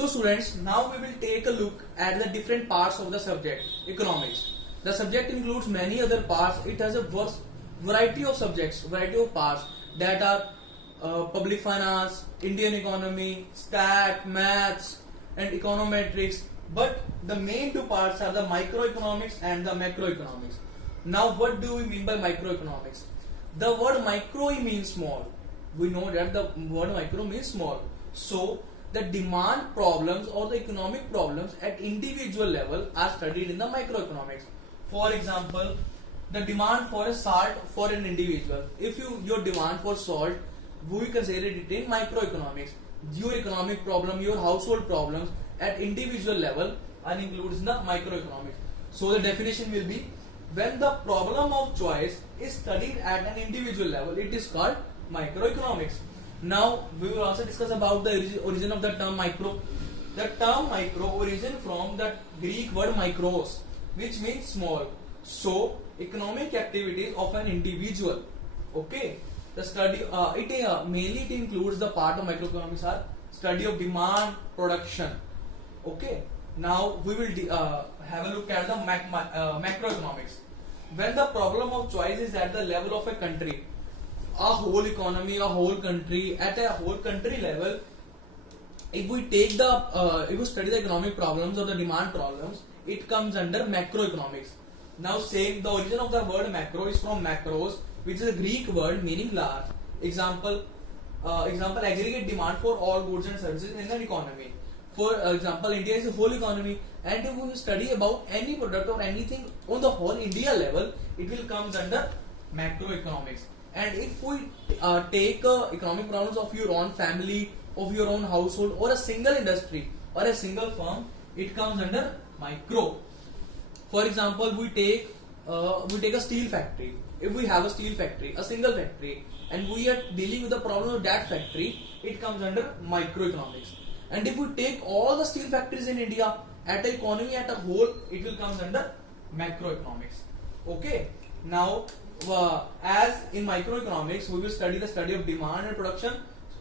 So students, now we will take a look at the different parts of the subject, economics. The subject includes many other parts. It has a variety of subjects, variety of parts that are public finance, Indian economy, stat, maths and econometrics. But the main two parts are the microeconomics and the macroeconomics. Now what do we mean by microeconomics? The word micro means small. We know that the word micro means small. So the demand problems or the economic problems at individual level are studied in the microeconomics. For example, the demand for a salt for an individual. If your demand for salt, we consider it in microeconomics. Your economic problem, your household problems at individual level are included in the microeconomics. So the definition will be, when the problem of choice is studied at an individual level, it is called microeconomics. Now we will also discuss about the origin of the term micro. The term micro origin from the Greek word micros, which means small. So economic activities of an individual. Okay, the study mainly it includes the part of microeconomics are study of demand, production. Okay, now we will have a look at the macroeconomics. When the problem of choice is at the level of a country, a whole economy, a whole country, at a whole country level, if we take if we study the economic problems or the demand problems, it comes under macroeconomics. Now same, the origin of the word macro is from macros, which is a Greek word meaning large. Example, aggregate demand for all goods and services in an economy. For example, India is a whole economy, and if we study about any product or anything on the whole India level, it will come under macroeconomics. And if we take economic problems of your own family, of your own household, or a single industry or a single firm, it comes under micro. For example, we take a steel factory. If we have a steel factory, a single factory, and we are dealing with the problem of that factory, it comes under microeconomics. And if we take all the steel factories in India at an economy at a whole, it will come under macroeconomics. Okay. Now, as in microeconomics, we will study the study of demand and production,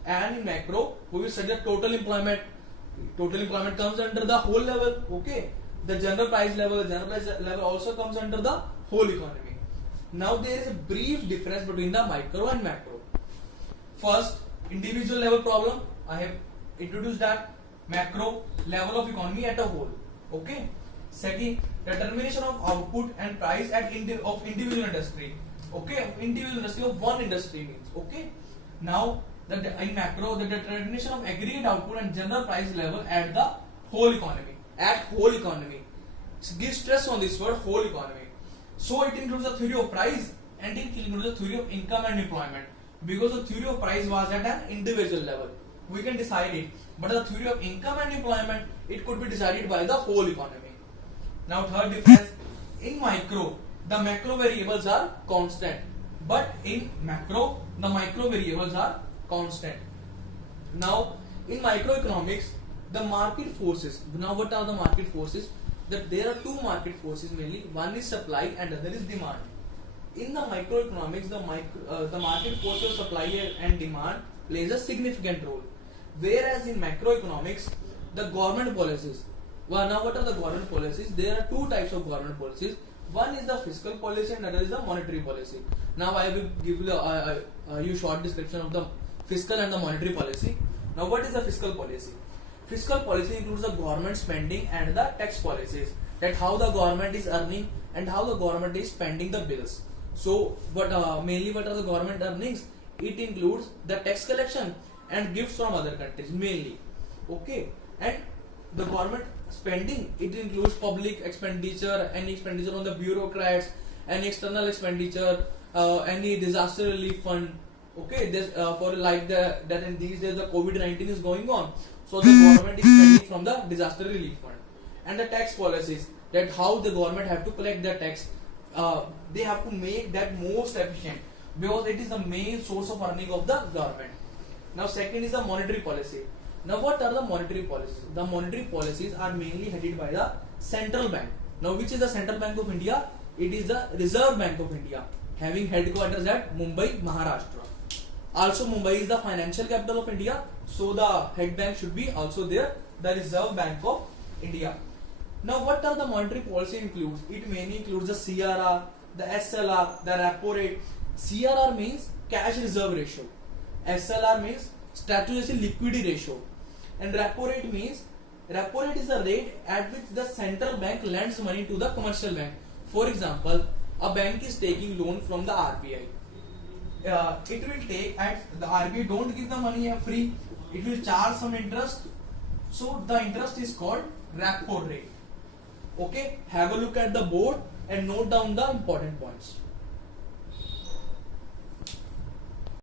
and in macro, we will study the total employment. Total employment comes under the whole level. Okay. The general price level also comes under the whole economy. Now there is a brief difference between the micro and macro. First, individual level problem, I have introduced that. Macro, level of economy at a whole. Okay. Second, determination of output and price at of individual industry. Okay, of individual industry, of one industry means. Okay. Now in macro, the determination of aggregate output and general price level at the whole economy. At whole economy. Give stress on this word, whole economy. So it includes the theory of price and it includes the theory of income and employment. Because the theory of price was at an individual level, we can decide it. But the theory of income and employment, it could be decided by the whole economy. Now third difference, in micro, the macro variables are constant. But in macro, the micro variables are constant. Now in microeconomics, the market forces. Now what are the market forces? That there are two market forces mainly. One is supply and other is demand. In the microeconomics, the market force of supply and demand plays a significant role. Whereas in macroeconomics, the government policies. Well, now what are the government policies? There are two types of government policies. One is the fiscal policy and another is the monetary policy. Now I will give you short description of the fiscal and the monetary policy. Now what is the fiscal policy? Fiscal policy includes the government spending and the tax policies, that how the government is earning and how the government is spending the bills. So mainly what are the government earnings? It includes the tax collection and gifts from other countries mainly. Okay. And the government spending, it includes public expenditure, any expenditure on the bureaucrats, any external expenditure, any disaster relief fund. Okay, this for like that in these days the COVID-19 is going on, so the government is spending from the disaster relief fund. And the tax policies, that how the government have to collect the tax, they have to make that most efficient because it is the main source of earning of the government. Now second is the monetary policy. Now what are the monetary policies? The monetary policies are mainly headed by the central bank. Now which is the Central Bank of India? It is the Reserve Bank of India, having headquarters at Mumbai, Maharashtra. Also Mumbai is the financial capital of India, so the head bank should be also there the Reserve Bank of India. Now, what are the monetary policy includes? It mainly includes the CRR, the SLR, the repo rate. CRR means cash reserve ratio. SLR means statutory liquidity ratio. And repo rate means, repo rate is the rate at which the central bank lends money to the commercial bank. For example, a bank is taking loan from the RBI. It will take, at the RBI don't give the money free. It will charge some interest. So the interest is called repo rate. Okay, have a look at the board and note down the important points.